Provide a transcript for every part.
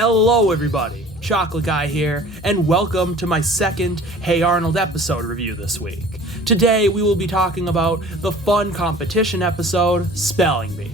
Hello everybody, Chocolate Guy here, and welcome to my second Hey Arnold episode review this week. Today we will be talking about the fun competition episode, Spelling Bee.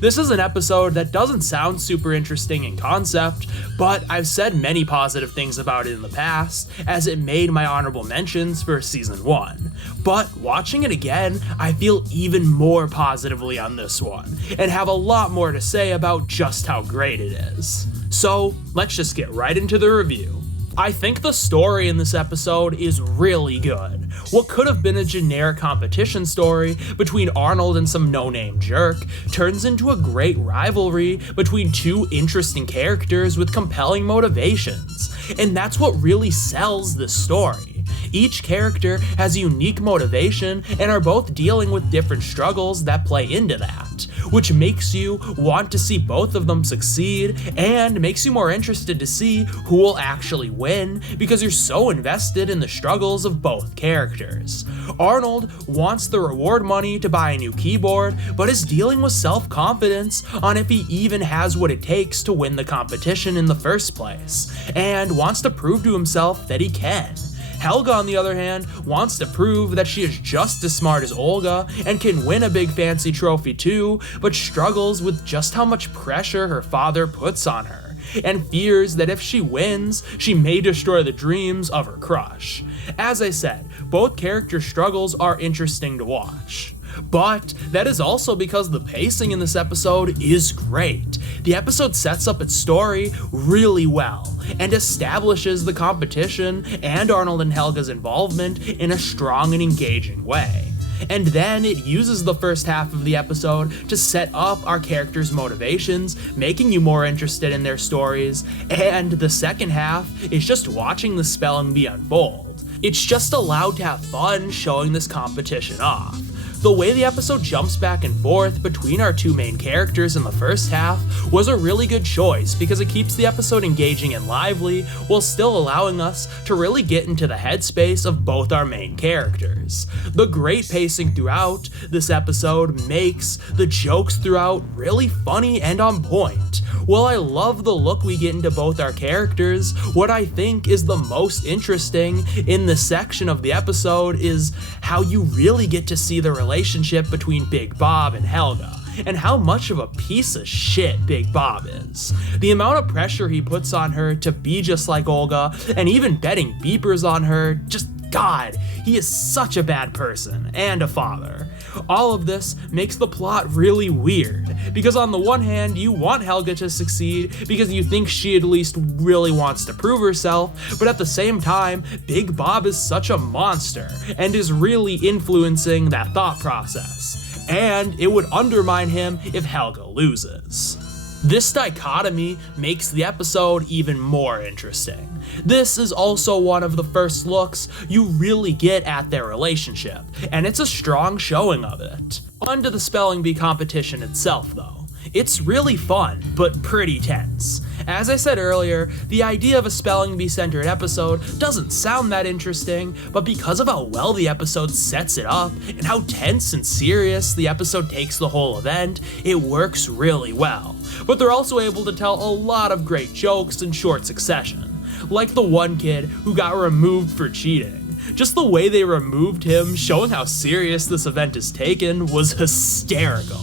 This is an episode that doesn't sound super interesting in concept, but I've said many positive things about it in the past, as it made my honorable mentions for season 1. But watching it again, I feel even more positively on this one, and have a lot more to say about just how great it is. So let's just get right into the review. I think the story in this episode is really good. What could have been a generic competition story between Arnold and some no-name jerk turns into a great rivalry between two interesting characters with compelling motivations. And that's what really sells this story. Each character has a unique motivation and are both dealing with different struggles that play into that, which makes you want to see both of them succeed and makes you more interested to see who will actually win because you're so invested in the struggles of both characters. Arnold wants the reward money to buy a new keyboard, but is dealing with self-confidence on if he even has what it takes to win the competition in the first place, and wants to prove to himself that he can. Helga, on the other hand, wants to prove that she is just as smart as Olga and can win a big fancy trophy too, but struggles with just how much pressure her father puts on her, and fears that if she wins, she may destroy the dreams of her crush. As I said, both character struggles are interesting to watch. But that is also because the pacing in this episode is great. The episode sets up its story really well and establishes the competition and Arnold and Helga's involvement in a strong and engaging way. And then it uses the first half of the episode to set up our characters' motivations, making you more interested in their stories, and the second half is just watching the spelling bee unfold. It's just allowed to have fun showing this competition off. The way the episode jumps back and forth between our two main characters in the first half was a really good choice because it keeps the episode engaging and lively while still allowing us to really get into the headspace of both our main characters. The great pacing throughout this episode makes the jokes throughout really funny and on point. While I love the look we get into both our characters, what I think is the most interesting in this section of the episode is how you really get to see the relationship between Big Bob and Helga, and how much of a piece of shit Big Bob is. The amount of pressure he puts on her to be just like Olga, and even betting beepers on her, just God, he is such a bad person and a father. All of this makes the plot really weird, because on the one hand, you want Helga to succeed because you think she at least really wants to prove herself, but at the same time, Big Bob is such a monster and is really influencing that thought process, and it would undermine him if Helga loses. This dichotomy makes the episode even more interesting. This is also one of the first looks you really get at their relationship, and it's a strong showing of it. On to the spelling bee competition itself though. It's really fun, but pretty tense. As I said earlier, the idea of a spelling bee centered episode doesn't sound that interesting, but because of how well the episode sets it up and how tense and serious the episode takes the whole event, it works really well. But they're also able to tell a lot of great jokes in short succession, like the one kid who got removed for cheating. Just the way they removed him, showing how serious this event is taken, was hysterical.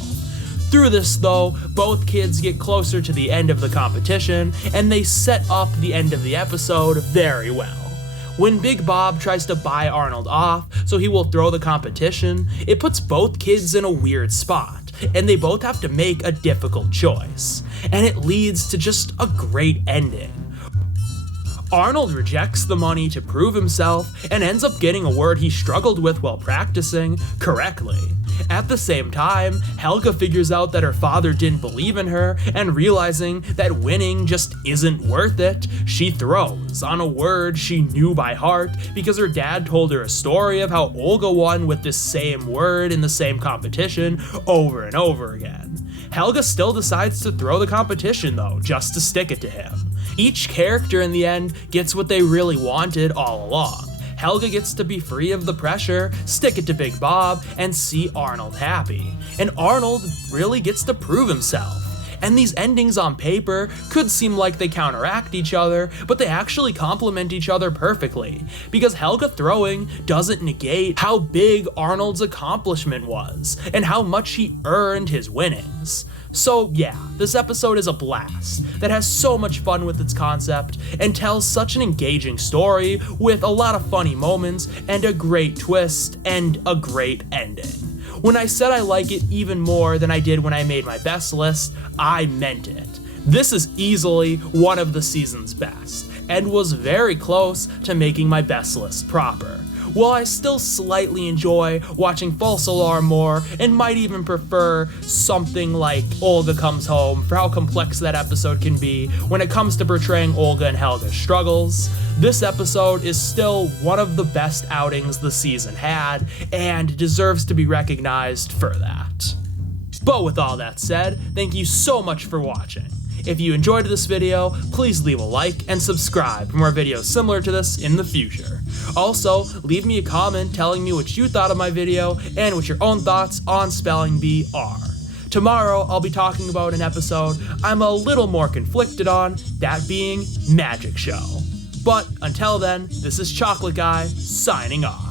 Through this though, both kids get closer to the end of the competition, and they set up the end of the episode very well. When Big Bob tries to buy Arnold off so he will throw the competition, it puts both kids in a weird spot, and they both have to make a difficult choice, and it leads to just a great ending. Arnold rejects the money to prove himself and ends up getting a word he struggled with while practicing correctly. At the same time, Helga figures out that her father didn't believe in her, and realizing that winning just isn't worth it, she throws on a word she knew by heart because her dad told her a story of how Olga won with this same word in the same competition over and over again. Helga still decides to throw the competition though, just to stick it to him. Each character in the end gets what they really wanted all along. Helga gets to be free of the pressure, stick it to Big Bob, and see Arnold happy. And Arnold really gets to prove himself. And these endings on paper could seem like they counteract each other, but they actually complement each other perfectly, because Helga throwing doesn't negate how big Arnold's accomplishment was, and how much he earned his winnings. So yeah, this episode is a blast that has so much fun with its concept and tells such an engaging story with a lot of funny moments and a great twist and a great ending. When I said I like it even more than I did when I made my best list, I meant it. This is easily one of the season's best, and was very close to making my best list proper. While I still slightly enjoy watching False Alarm more, and might even prefer something like Olga Comes Home for how complex that episode can be when it comes to portraying Olga and Helga's struggles, this episode is still one of the best outings the season had, and deserves to be recognized for that. But with all that said, thank you so much for watching. If you enjoyed this video, please leave a like and subscribe for more videos similar to this in the future. Also, leave me a comment telling me what you thought of my video and what your own thoughts on Spelling Bee are. Tomorrow, I'll be talking about an episode I'm a little more conflicted on, that being Magic Show. But until then, this is Chocolate Guy, signing off.